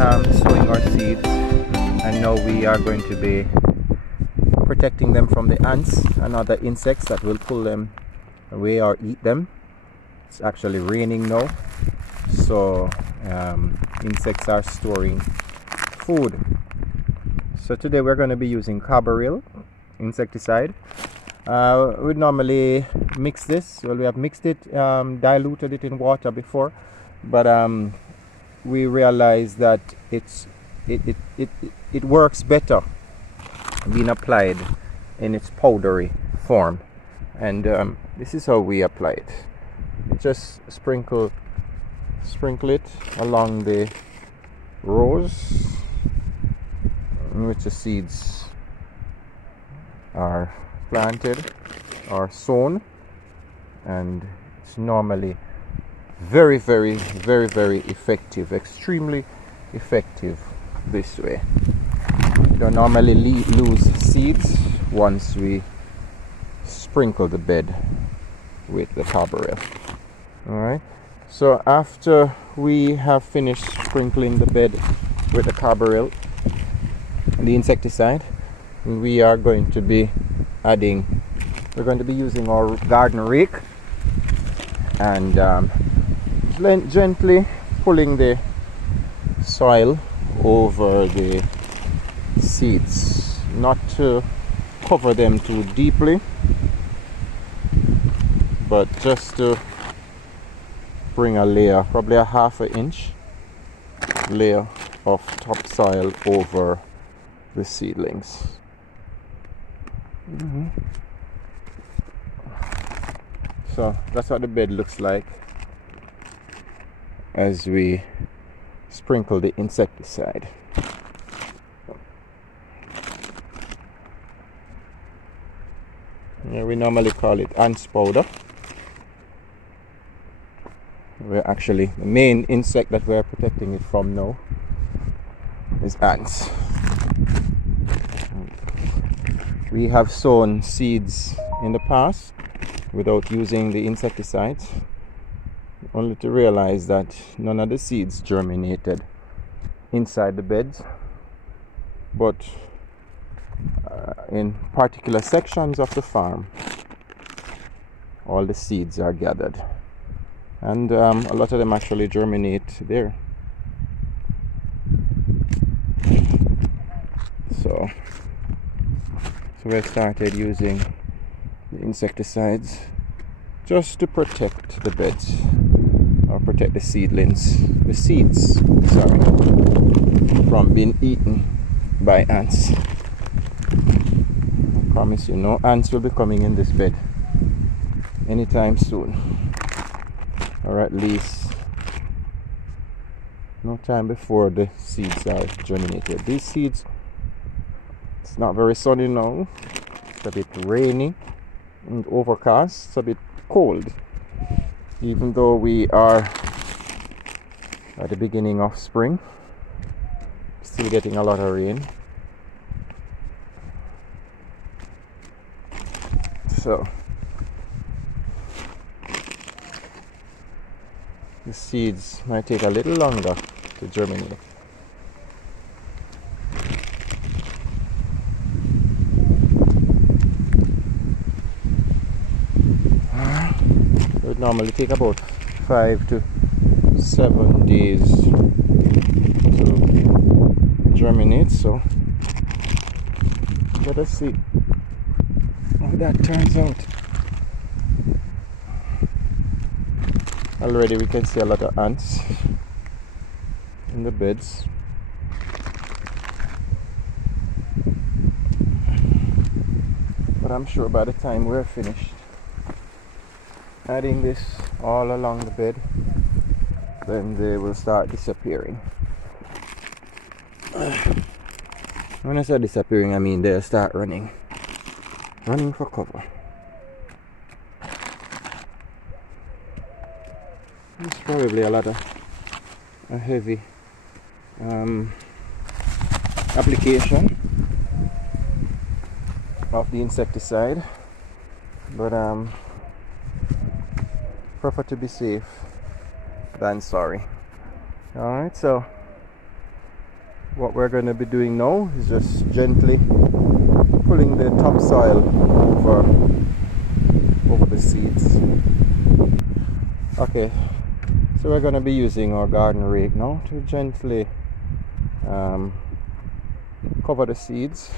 sowing our seeds, and now we are going to be protecting them from the ants and other insects that will pull them away or eat them. It's actually raining now, so insects are storing food. So today we're going to be using carbaryl insecticide. We normally mix this. Well, we have mixed it, diluted it in water before, but we realize that it works better being applied in its powdery form, and this is how we apply it. Just sprinkle it along the rows in which the seeds are planted or sown, and it's normally very effective, extremely effective this way. You don't normally lose seeds once we sprinkle the bed with the carbaryl. Alright, so after we have finished sprinkling the bed with the carbaryl, the insecticide, we are going to be using our garden rake and gently pulling the soil over the seeds, not to cover them too deeply, but just to bring a layer, probably a ½ inch layer of topsoil over the seedlings. So that's what the bed looks like as we sprinkle the insecticide. Yeah, we normally call it ants powder. We're actually, the main insect that we're protecting it from now is ants. We have sown seeds in the past without using the insecticides, only to realize that none of the seeds germinated inside the beds, but in particular sections of the farm all the seeds are gathered, and a lot of them actually germinate there. So we started using the insecticides just to protect the beds, or protect the seeds, from being eaten by ants. I promise you, no ants will be coming in this bed anytime soon, or at least no time before the seeds are germinated. These seeds, it's not very sunny now, it's a bit rainy and overcast, it's a bit cold, even though we are at the beginning of spring, still getting a lot of rain. So the seeds might take a little longer to germinate. It would normally take about 5 to 7 days to germinate, so let us see how that turns out. Already we can see a lot of ants in the beds. But I'm sure by the time we're finished adding this all along the bed, then they will start disappearing. When I say disappearing, I mean they'll start running for cover. It's probably a heavy application of the insecticide, but prefer to be safe than sorry. Alright, so what we're going to be doing now is just gently pulling the topsoil over the seeds. Okay, so we're going to be using our garden rake now to gently cover the seeds.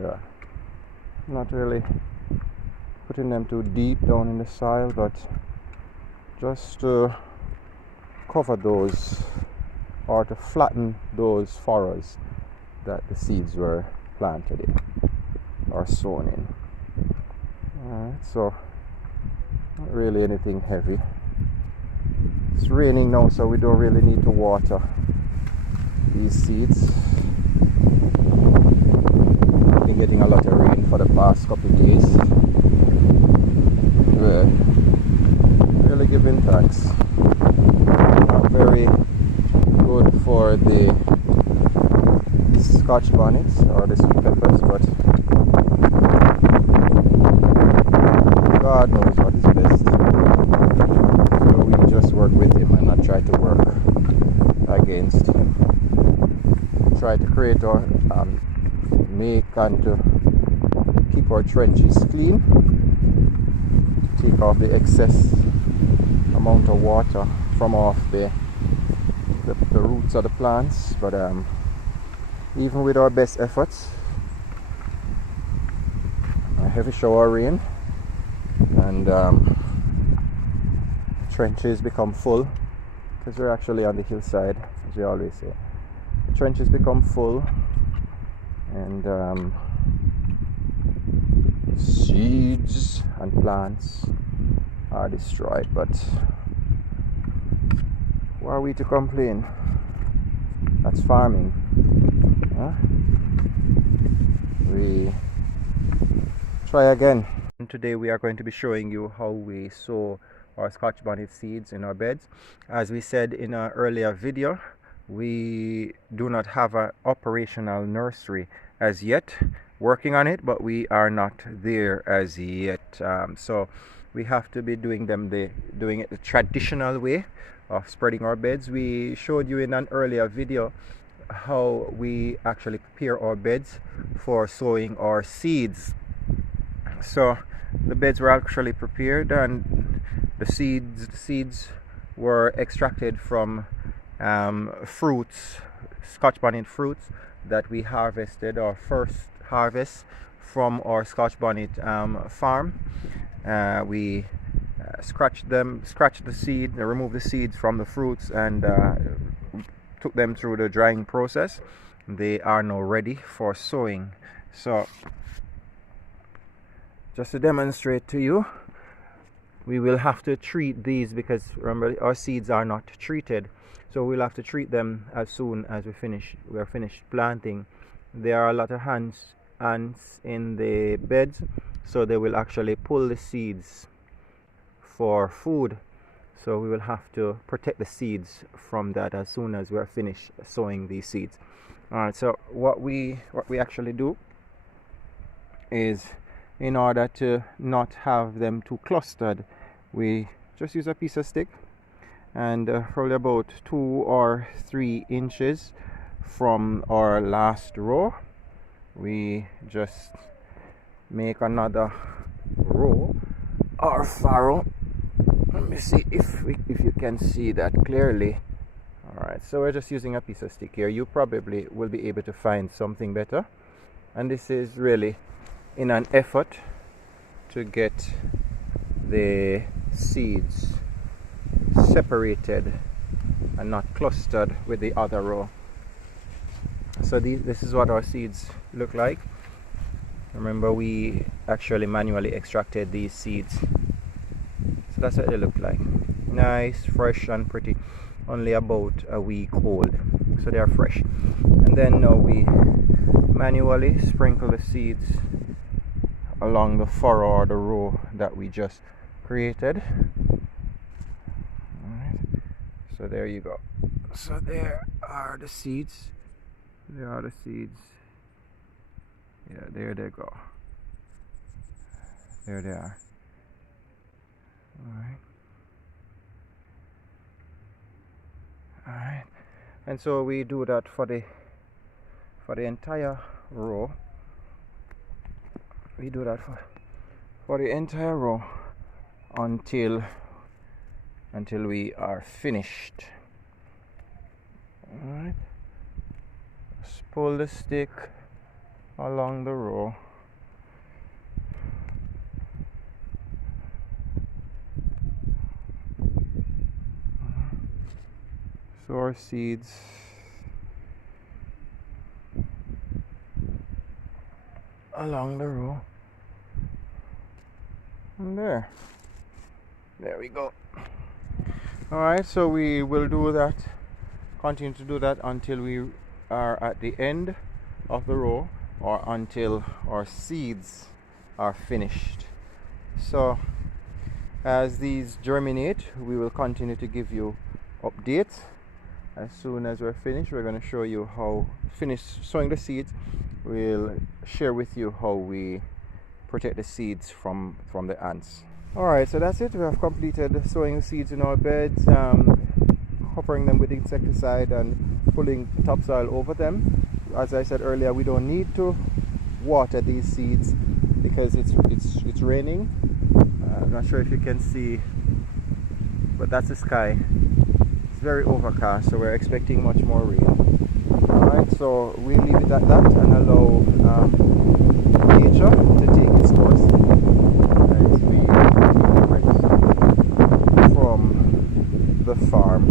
Yeah, not really putting them too deep down in the soil, but just to cover those, or to flatten those furrows that the seeds were planted in or sown in. Alright, so not really anything heavy. It's raining now, so we don't really need to water these seeds. We've been getting a lot of rain for the past couple of days. We're really giving thanks. Not very good for the Scotch Bonnet or the sweet peppers, but God knows what is best. So we just work with him and not try to work against him. Try to create or make and to keep our trenches clean. Take off the excess amount of water from off the roots of the plants, but even with our best efforts, a heavy shower of rain and trenches become full, because we're actually on the hillside, as we always say. The trenches become full and seeds and plants are destroyed, but who are we to complain? That's farming. Huh? We try again. And today we are going to be showing you how we sow our Scotch Bonnet seeds in our beds. As we said in our earlier video, we do not have an operational nursery as yet. Working on it, but we are not there as yet. So we have to be doing it the traditional way of spreading our beds. We showed you in an earlier video how we actually prepare our beds for sowing our seeds. So the beds were actually prepared and the seeds were extracted from fruits, Scotch Bonnet fruits that we harvested, our first harvest from our Scotch Bonnet farm. We scratched the seed, removed the seeds from the fruits and took them through the drying process. They are now ready for sowing. So just to demonstrate to you, we will have to treat these, because remember our seeds are not treated, so we'll have to treat them as soon as we are finished planting. There are a lot of ants in the beds, so they will actually pull the seeds for food, so we will have to protect the seeds from that as soon as we are finished sowing these seeds. Alright, so what we actually do is, in order to not have them too clustered, we just use a piece of stick and probably about 2 or 3 inches from our last row, we just make another row or furrow. Let me see if you can see that clearly. Alright, so we're just using a piece of stick here. You probably will be able to find something better, and this is really in an effort to get the seeds separated and not clustered with the other row. So this is what our seeds look like. Remember, we actually manually extracted these seeds, so that's what they look like. Nice, fresh and pretty, only about a week old, so they are fresh. And then now we manually sprinkle the seeds along the furrow or the row that we just created. Alright, so there you go. So there are the seeds. There are the seeds. Yeah, there they go. There they are. Alright. Alright. And so we do that for the entire row. We do that for the entire row until we are finished. Alright, just pull the stick along the row. Sow our seeds along the row. And there we go. Alright, so we will do that, continue to do that until we are at the end of the row, or until our seeds are finished. So as these germinate, we will continue to give you updates. As soon as we're finished, we're going to show you how finished sowing the seeds. We'll share with you how we protect the seeds from the ants. Alright, so that's it. We have completed sowing seeds in our beds, covering them with insecticide and pulling topsoil over them. As I said earlier, we don't need to water these seeds because it's raining. I'm not sure if you can see, but that's the sky. It's very overcast, so we're expecting much more rain. Alright, so we leave it at that and allow nature to take its course as we depart from the farm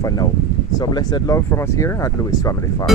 for now. So blessed love from us here at Lewis Family Farm.